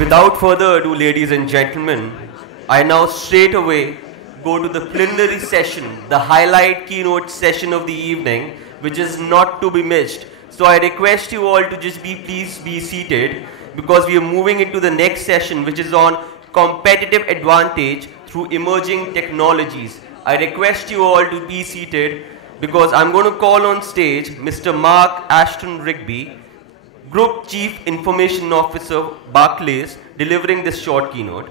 Without further ado, ladies and gentlemen, I now straight away go to the plenary session, the highlight keynote session of the evening, which is not to be missed. So I request you all to just please be seated, because we are moving into the next session, which is on competitive advantage through emerging technologies. I request you all to be seated, because I'm going to call on stage Mr. Mark Ashton-Rigby, Group Chief Information Officer, Barclays, delivering this short keynote.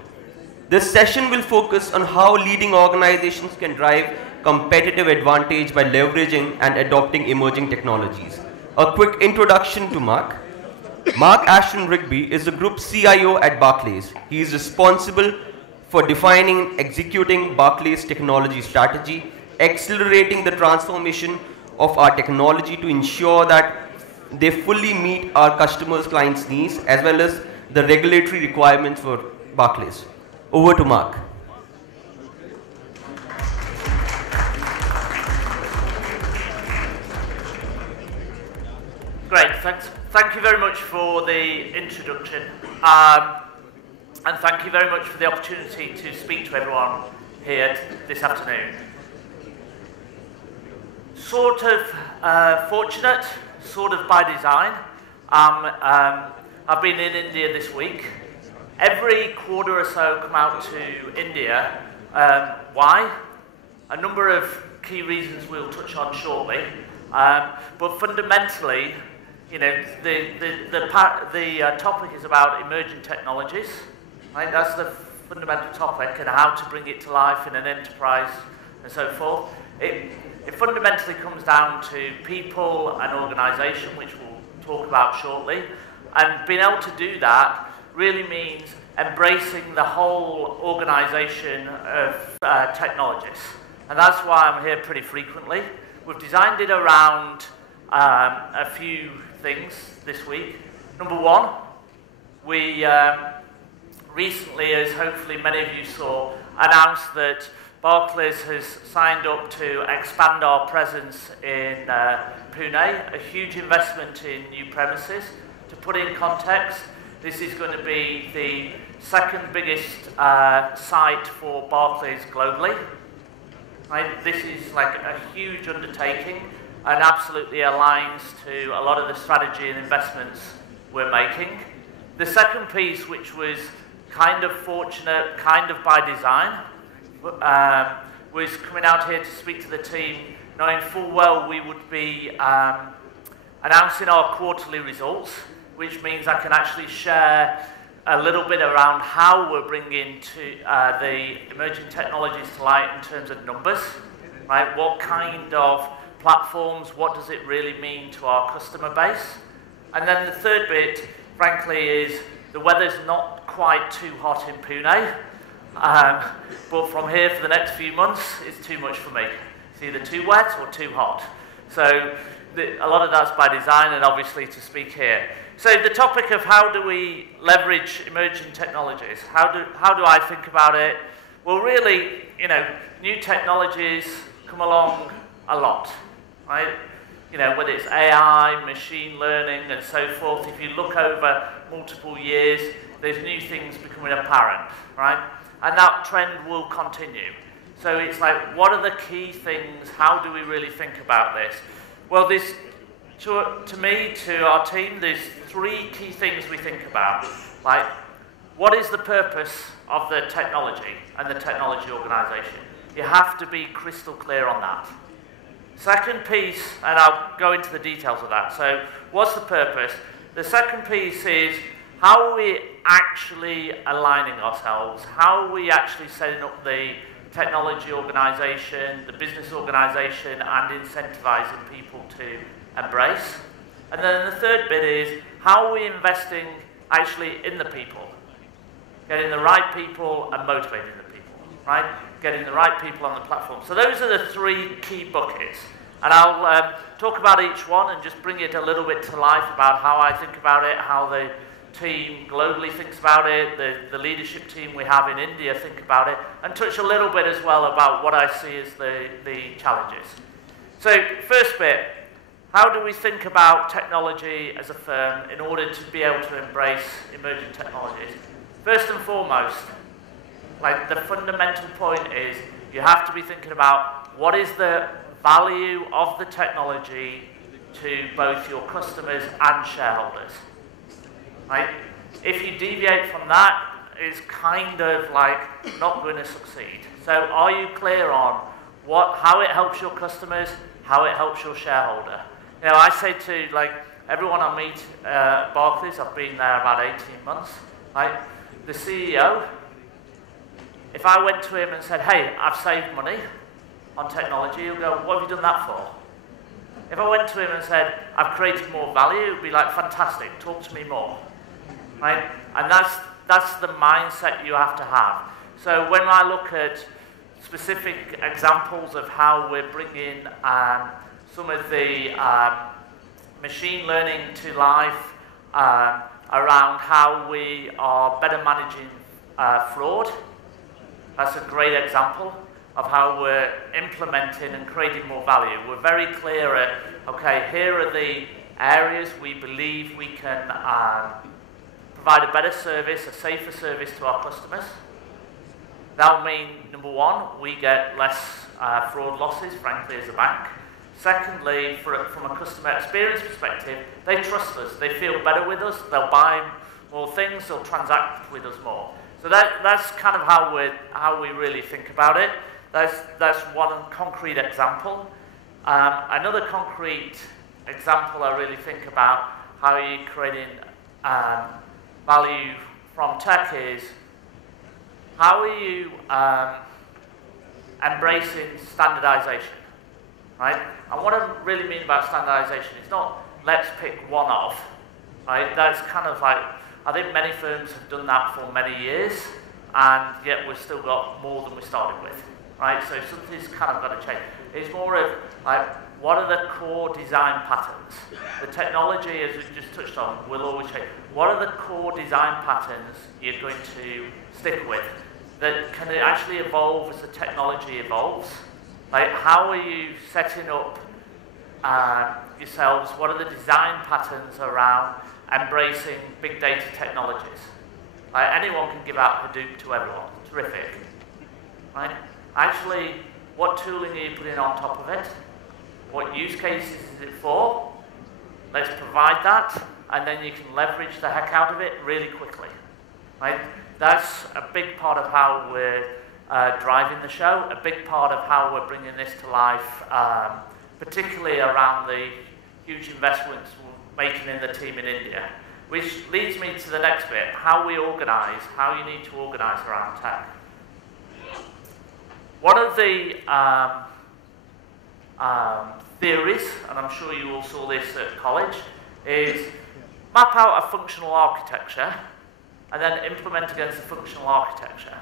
This session will focus on how leading organizations can drive competitive advantage by leveraging and adopting emerging technologies. A quick introduction to Mark. Mark Ashton-Rigby is the Group CIO at Barclays. He is responsible for defining and executing Barclays' technology strategy, accelerating the transformation of our technology to ensure that they fully meet our customers' clients' needs, as well as the regulatory requirements for Barclays. Over to Mark. Great, thanks. Thank you very much for the introduction. And thank you very much for the opportunity to speak to everyone here this afternoon. Sort of fortunate, sort of by design. I've been in India this week. Every quarter or so come out to India. Why? A number of key reasons we'll touch on shortly. But fundamentally, you know, the topic is about emerging technologies. Right? That's the fundamental topic, and how to bring it to life in an enterprise and so forth. It fundamentally comes down to people and organisation, which we'll talk about shortly. And being able to do that really means embracing the whole organisation of technologies. And that's why I'm here pretty frequently. We've designed it around a few things this week. Number one, we recently, as hopefully many of you saw, announced that Barclays has signed up to expand our presence in Pune, a huge investment in new premises. To put in context, this is going to be the second biggest site for Barclays globally. Right? This is like a huge undertaking and absolutely aligns to a lot of the strategy and investments we're making. The second piece, which was kind of fortunate, kind of by design, was coming out here to speak to the team, knowing full well we would be announcing our quarterly results, which means I can actually share a little bit around how we're bringing the emerging technologies to light in terms of numbers, right? What kind of platforms, what does it really mean to our customer base? And then the third bit, frankly, is the weather's not quite too hot in Pune. But from here for the next few months, it's too much for me. It's either too wet or too hot. So a lot of that's by design, and obviously to speak here. So the topic of how do we leverage emerging technologies? How do I think about it? Well, really, you know, new technologies come along a lot, right? You know, whether it's AI, machine learning, and so forth. If you look over multiple years, there's new things becoming apparent, right? And that trend will continue. So it's like, what are the key things? How do we really think about this? Well, to me, to our team, there's three key things we think about. Like, what is the purpose of the technology and the technology organisation? You have to be crystal clear on that. Second piece, and I'll go into the details of that. So, what's the purpose? The second piece is, how are we actually aligning ourselves? How are we actually setting up the technology organisation, the business organisation, and incentivising people to embrace? And then the third bit is, how are we investing actually in the people? Getting the right people and motivating the people, right? Getting the right people on the platform. So those are the three key buckets. And I'll talk about each one and just bring it a little bit to life about how I think about it, how the team globally thinks about it, the leadership team we have in India think about it, and touch a little bit as well about what I see as the challenges. So first bit, How do we think about technology as a firm in order to be able to embrace emerging technologies? First and foremost, like the fundamental point is you have to be thinking about what is the value of the technology to both your customers and shareholders. Right? If you deviate from that, it's kind of like not going to succeed. So are you clear on how it helps your customers, how it helps your shareholder? You know, I say to like everyone I meet at Barclays, I've been there about 18 months, right? The CEO, if I went to him and said, hey, I've saved money on technology, he'll go, what have you done that for? If I went to him and said, I've created more value, he'd be like, fantastic, talk to me more, right? And that's the mindset you have to have. So when I look at specific examples of how we're bringing some of the machine learning to life around how we are better managing fraud. That's a great example of how we're implementing and creating more value. We're very clear at, okay, here are the areas we believe we can provide a better service, a safer service to our customers. That'll mean, number one, we get less fraud losses, frankly, as a bank. Secondly, from a customer experience perspective, they trust us. They feel better with us. They'll buy more things. They'll transact with us more. So that's kind of how we really think about it. That's one concrete example. Another concrete example I really think about how you're creating value from tech is how are you embracing standardization, right? And what I really mean about standardization is not let's pick one of, right? That's kind of like, I think many firms have done that for many years, and yet we've still got more than we started with, right? So something's kind of got to change. It's more of like, what are the core design patterns? The technology, as we just touched on, will always change. What are the core design patterns you're going to stick with that can actually evolve as the technology evolves? Like, how are you setting up yourselves? What are the design patterns around embracing big data technologies? Like, anyone can give out Hadoop to everyone. Terrific. Right? Actually, what tooling are you putting on top of it? What use cases is it for? Let's provide that, and then you can leverage the heck out of it really quickly. Right? That's a big part of how we're driving the show, a big part of how we're bringing this to life, particularly around the huge investments we're making in the team in India. Which leads me to the next bit, how we organize, how you need to organize around tech. One of the theories, and I'm sure you all saw this at college, is map out a functional architecture and then implement against the functional architecture.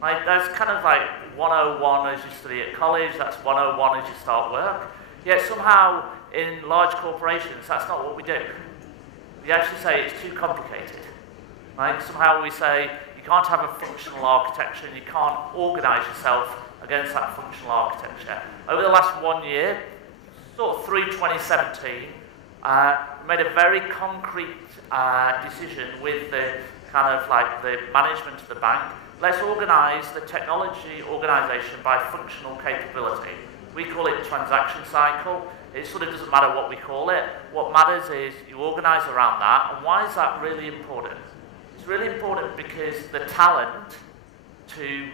Right? That's kind of like 101 as you study at college, that's 101 as you start work. Yet somehow in large corporations, that's not what we do. We actually say it's too complicated. Right? Somehow we say you can't have a functional architecture and you can't organize yourself against that functional architecture. Over the last 1 year, sort of through 2017, we made a very concrete decision with the kind of like the management of the bank. Let's organize the technology organization by functional capability. We call it transaction cycle. It sort of doesn't matter what we call it. What matters is you organize around that. And why is that really important? It's really important because the talent to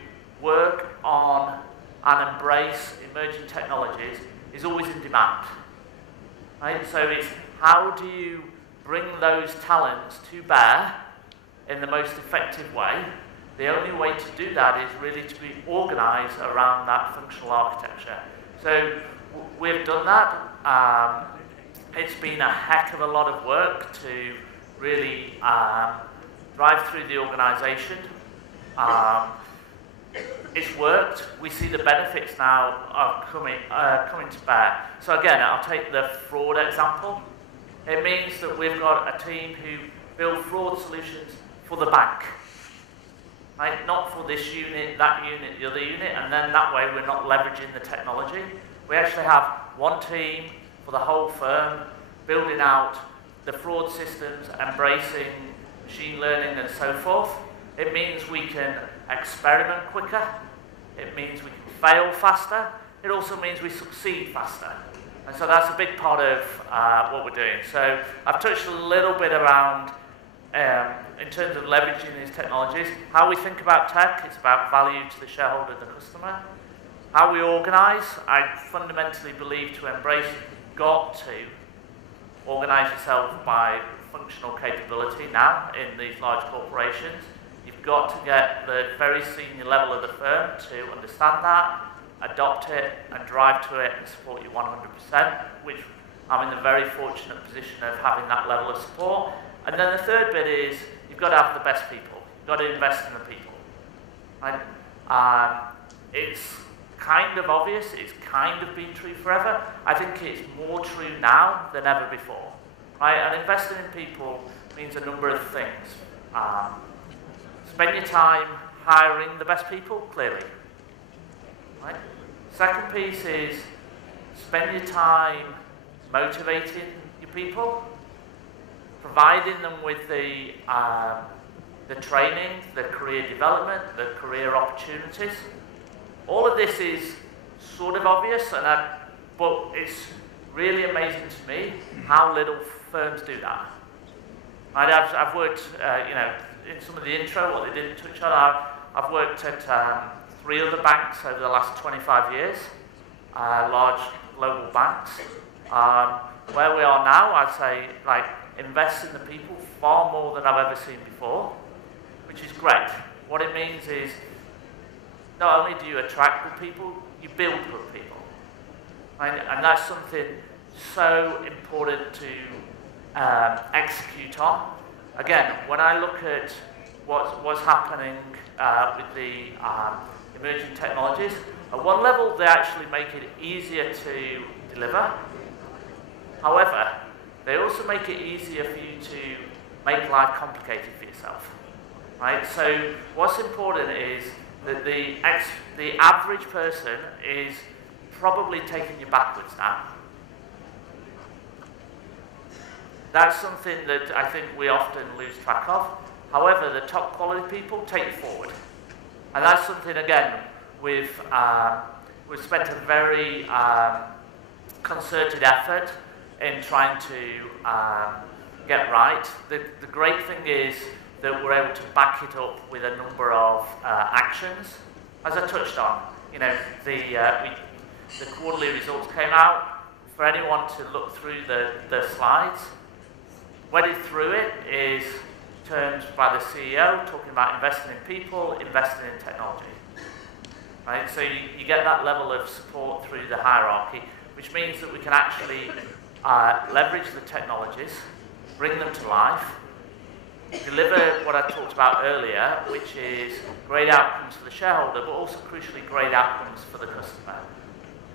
work on and embrace emerging technologies is always in demand. Right? So it's how do you bring those talents to bear in the most effective way? The only way to do that is really to be organized around that functional architecture. So we've done that. It's been a heck of a lot of work to really drive through the organization. It's worked. We see the benefits now are coming to bear. So again, I'll take the fraud example. It means that we've got a team who build fraud solutions for the bank. Right? Not for this unit, that unit, the other unit, and then that way we're not leveraging the technology. We actually have one team for the whole firm, building out the fraud systems, embracing machine learning and so forth. It means we can experiment quicker. It means we can fail faster. It also means we succeed faster. And so that's a big part of what we're doing. So I've touched a little bit around, in terms of leveraging these technologies, how we think about tech. It's about value to the shareholder and the customer. How we organize, I fundamentally believe to embrace, you've got to organize yourself by functional capability now in these large corporations. You've got to get the very senior level of the firm to understand that, adopt it, and drive to it and support you 100%, which I'm in the very fortunate position of having that level of support. And then the third bit is, you've got to have the best people. You've got to invest in the people. Right? It's kind of obvious, it's kind of been true forever. I think it's more true now than ever before. Right? And investing in people means a number of things. Spend your time hiring the best people, clearly. Right? Second piece is spend your time motivating your people, providing them with the training, the career development, the career opportunities. All of this is sort of obvious, but it's really amazing to me how little firms do that. Right? I've worked, in some of the intro, what they didn't touch on, I've worked at 3 other banks over the last 25 years, large global banks. Where we are now, I'd say, invest in the people far more than I've ever seen before, which is great. What it means is, not only do you attract good people, you build good people. Right? And that's something so important to execute on. Again, when I look at what's happening with the emerging technologies, at one level they actually make it easier to deliver. However, they also make it easier for you to make life complicated for yourself. Right? So what's important is that the average person is probably taking you backwards now. That's something that I think we often lose track of. However, the top quality people take you forward. And that's something, again, we've spent a very concerted effort in trying to get right. The great thing is that we're able to back it up with a number of actions. As I touched on, the quarterly results came out. For anyone to look through the slides, wedded through it is terms by the CEO talking about investing in people, investing in technology. Right? So you get that level of support through the hierarchy, which means that we can actually leverage the technologies, bring them to life, deliver what I talked about earlier, which is great outcomes for the shareholder, but also crucially great outcomes for the customer.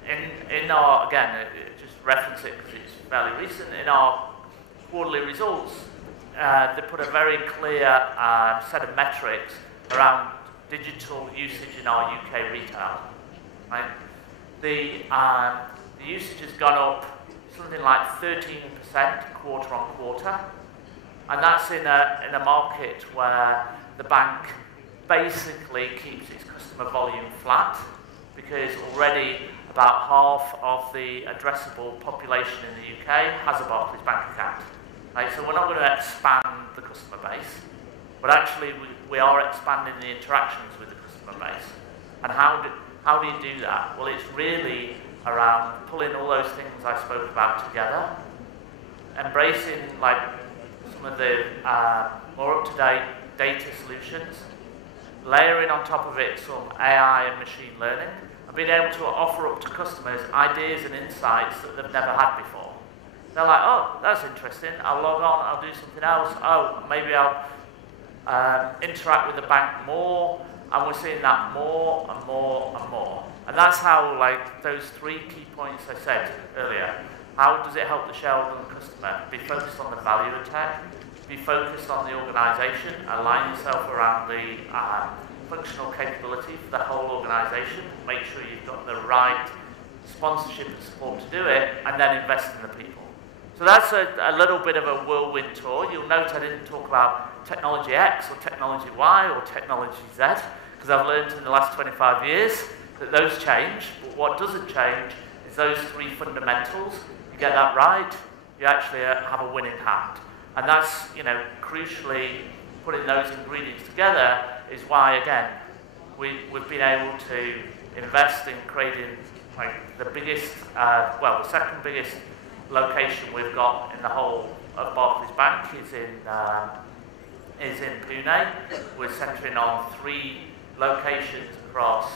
In our, again, just reference it because it's fairly recent, in our quarterly results, they put a very clear set of metrics around digital usage in our UK retail. Right? The usage has gone up something like 13% quarter on quarter. And that's in a market where the bank basically keeps its customer volume flat, because already about half of the addressable population in the UK has a Barclays bank account. Right? So we're not going to expand the customer base, but actually we are expanding the interactions with the customer base. And how do you do that? Well, it's really around pulling all those things I spoke about together, embracing some of the more up-to-date data solutions, layering on top of it some AI and machine learning, and being able to offer up to customers ideas and insights that they've never had before. They're like, oh, that's interesting, I'll log on, I'll do something else, oh, maybe I'll interact with the bank more, and we're seeing that more and more and more. And that's how, those 3 key points I said earlier, how does it help the shareholder and the customer? Be focused on the value of tech, be focused on the organisation, align yourself around the functional capability for the whole organisation, make sure you've got the right sponsorship and support to do it, and then invest in the people. So that's a little bit of a whirlwind tour. You'll note I didn't talk about technology X or technology Y or technology Z, because I've learned in the last 25 years that those change, but what doesn't change is those three fundamentals. You get that right, you actually have a winning hand. And that's, crucially putting those ingredients together is why, again, we've been able to invest in creating the biggest, the second biggest location we've got in the whole of Barclays Bank is in Pune. We're centering on 3 locations across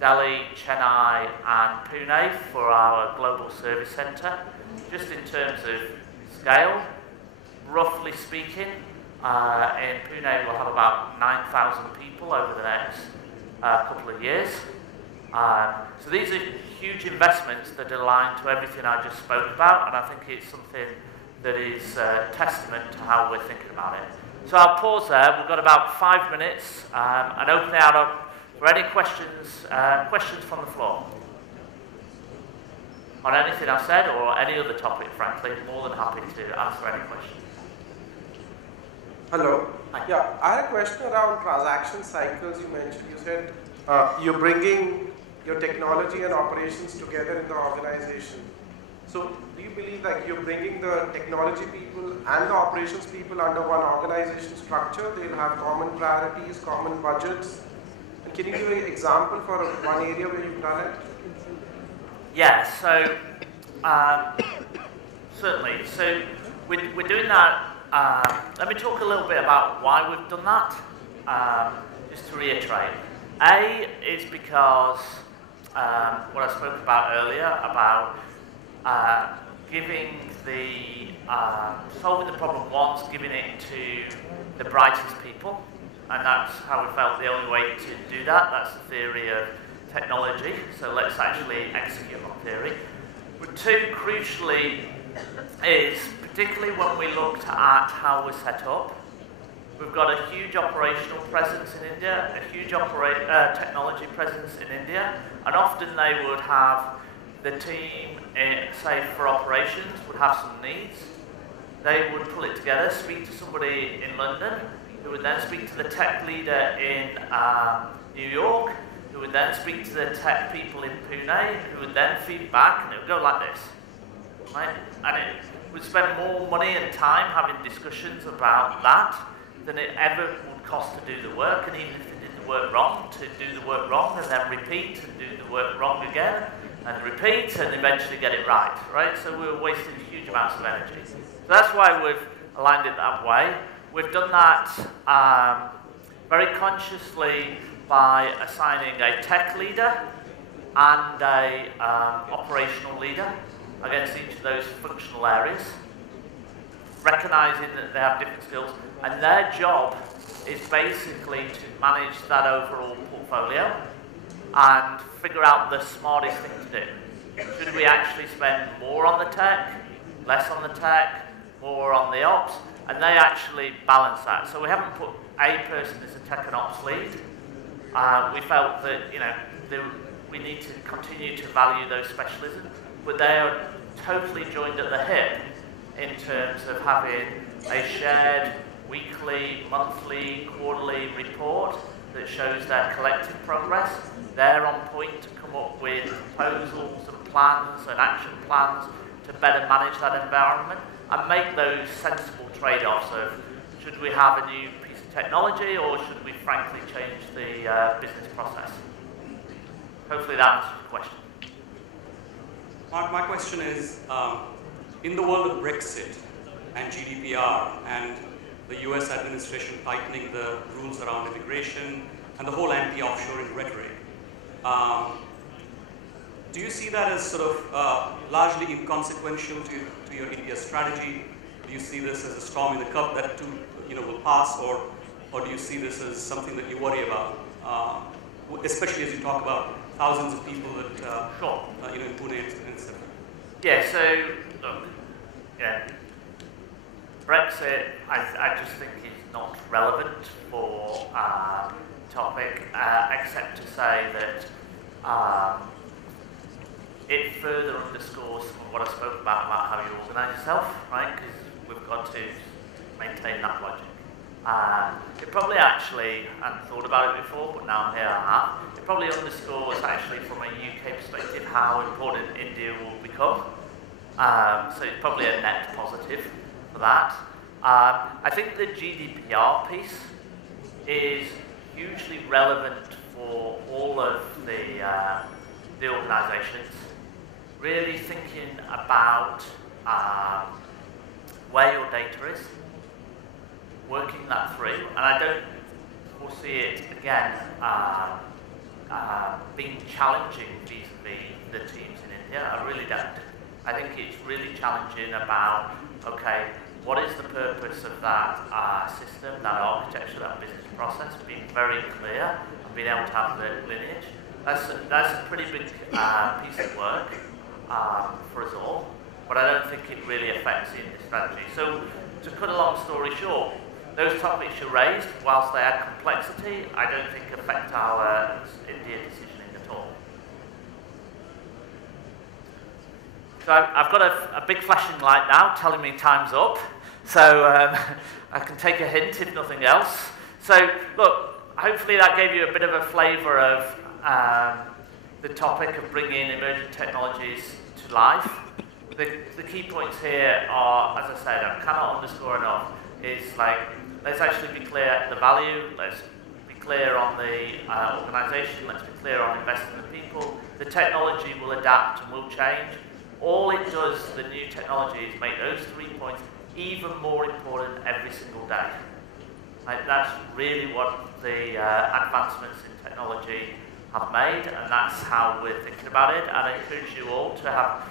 Delhi, Chennai and Pune for our global service centre. Just in terms of scale, roughly speaking, in Pune we'll have about 9,000 people over the next couple of years. So these are huge investments that align to everything I just spoke about, and I think it's something that is testament to how we're thinking about it. So I'll pause there. We've got about 5 minutes and open it up for any questions from the floor. On anything I've said or any other topic, frankly, more than happy to answer any questions. Hello. Hi. Yeah, I had a question around transaction cycles. You mentioned, you said you're bringing your technology and operations together in the organization. So do you believe like you're bringing the technology people and the operations people under one organization structure? They'll have common priorities, common budgets. And can you give an example for one area where you've done it? Yeah, so certainly. So we're doing that. Let me talk a little bit about why we've done that, just to reiterate. A is because what I spoke about earlier about giving solving the problem once, giving it to the brightest people, and that's how we felt the only way to do that. That's the theory of technology, so let's actually execute on theory. But 2, crucially, is particularly when we looked at how we're set up, we've got a huge operational presence in India, a huge technology presence in India, and often they would have the team, say for operations, would have some needs. They would pull it together, speak to somebody in London, who would then speak to the tech leader in New York, who would then speak to the tech people in Pune, who would then feed back, and it would go like this. Right? And it would spend more money and time having discussions about that than it ever would cost to do the work, and even if they did the work wrong, to do the work wrong and then repeat and do the work wrong again and repeat and eventually get it right, right? So we were wasting huge amounts of energy. So that's why we've aligned it that way. We've done that very consciously by assigning a tech leader and a operational leader against each of those functional areas, recognizing that they have different skills, and their job is basically to manage that overall portfolio and figure out the smartest thing to do. Should we actually spend more on the tech, less on the tech, more on the ops? And they actually balance that. So we haven't put a person as a tech and ops lead. We felt that we need to continue to value those specialisms, but they are totally joined at the hip in terms of having a shared weekly, monthly, quarterly report that shows their collective progress. They're on point to come up with proposals and plans and action plans to better manage that environment and make those sensible trade-offs of should we have a new piece of technology or should we frankly change the business process. Hopefully that answers the question. My question is, in the world of Brexit and GDPR and the US administration tightening the rules around immigration and the whole anti-offshoring rhetoric, do you see that as sort of largely inconsequential to your India strategy? Do you see this as a storm in the cup that too, will pass, or do you see this as something that you worry about, especially as you talk about thousands of people that Sure. In Pune and stuff? Yeah. So look, Brexit, I just think is not relevant for topic, except to say that it further underscores some of what I spoke about how you organise yourself, right? Because we've got to maintain that logic. It probably actually, I hadn't thought about it before, but now here I have, it probably underscores actually from a UK perspective how important India will become. So it's probably a net positive for that. I think the GDPR piece is hugely relevant for all of the organisations. Really thinking about where your data is, working that through, and I don't foresee it again being challenging vis-a-vis the teams in India. I really don't. I think it's really challenging about, okay, what is the purpose of that system, that architecture, that business process, being very clear and being able to have the lineage. That's a pretty big piece of work for us all, but I don't think it really affects the India strategy. So to cut a long story short, those topics you raised, whilst they add complexity, I don't think affect our India decisioning at all. So I've got a big flashing light now telling me time's up, so I can take a hint if nothing else. So look, hopefully that gave you a bit of a flavour of the topic of bringing emerging technologies to life. The key points here are, as I said, I cannot underscore enough, is like, let's actually be clear the value, let's be clear on the organisation, let's be clear on investing in the people. The technology will adapt and will change. All it does, the new technology, is make those 3 points even more important every single day. Like, that's really what the advancements in technology have made, and that's how we're thinking about it. And I encourage you all to have,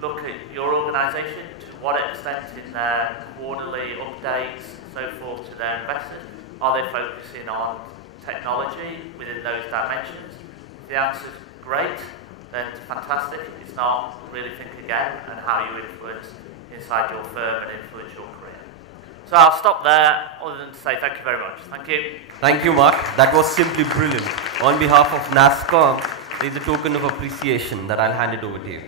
look at your organisation, to what extent in their quarterly updates and so forth to their investors, are they focusing on technology within those dimensions? If the answer is great, then it's fantastic. If it's not, really think again and how you influence inside your firm and influence your career. So I'll stop there, other than to say thank you very much. Thank you. Thank you, Mark. That was simply brilliant. On behalf of NASSCOM, there is a token of appreciation that I'll hand it over to you.